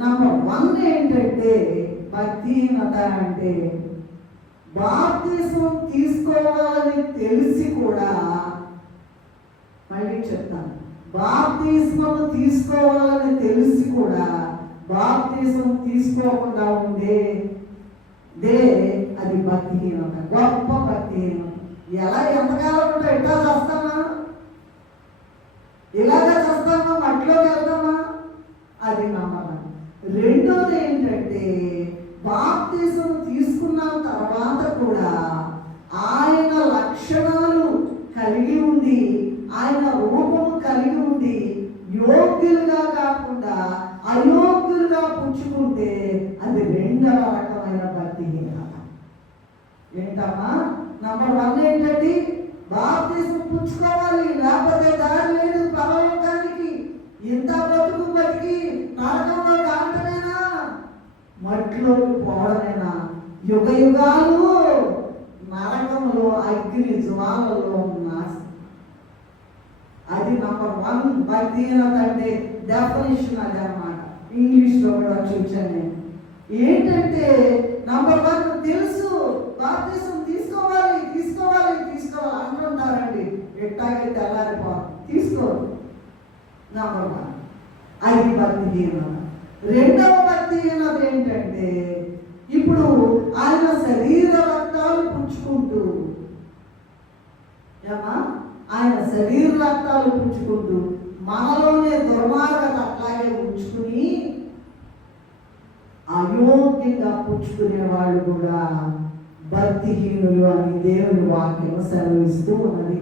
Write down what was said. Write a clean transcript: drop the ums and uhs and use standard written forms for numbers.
Number 1 ఏంటంటే భక్తిహీనత అంటే బాప్తిసం తీసుకోవాలని తెలిసి కూడా, మళ్ళీ చెప్తాను, బాప్తిస్మం తీసుకోవాలని తెలిసి కూడా బాప్తిసం తీసుకోకుండా ఉండే అది భక్తిహీనత, గొప్ప భక్తిహీనత. ఎంతకాలం ఉంటే ఎట్లా చేస్తామా, ఇలాగా చేస్తామా, మట్టిలోకి వెళ్తామా? అది నమ్మకం. రెండోది ఏంటంటే బాప్తిసం తీసుకున్న తర్వాత కూడా ఆయన లక్షణాలు కలిగి ఉండి, ఆయన రూపము కలిగి ఉండి యోగ్యులుగా కాకుండా అయోగ్యులుగా పుచ్చుకుంటే అది రెండవ రకమైన భక్తిహీనత. ఏంటమ్మా? నంబర్ 1 ఏంటంటే బాప్తిసం పుచ్చుకోవాలి, లేకపోతే దారి లేదు పరలోకానికి. ఇంత బతికి నరకంలో కాంటనేనా, మట్టిలోకి పోవడమేనా, యుగ యుగాలు నరకంలో అగ్ని జ్వాలలో నాశనం. అది నంబర్ 1 భక్తిహీనత అంటే డెఫినేషన్ అది అన్నమాట. ఇంగ్లీష్లో కూడా చూచాను నేను. ఏంటంటే నంబర్ 1 తెలుసు, బాప్తిసం తీసుకోవాలి అంటుంటారండి. ఎట్టాగే తెల్లారిపోవాలి, తీసుకోరు. నంబర్ 1 అది భక్తిహీనత. రెండవ భక్తిహీనత ఏంటంటే ఇప్పుడు ఆయన శరీర రక్తాలు పుచ్చుకుంటూ, ఆయన శరీర రక్తాలు పుచ్చుకుంటూ మనలోనే దుర్మార్గత అట్లాగే ఉంచుకుని అయోగ్యంగా పుచ్చుకునే వాళ్ళు కూడా భక్తిహీనులు అని దేవుని వాక్యం సెలవిస్తూ ఉన్నది.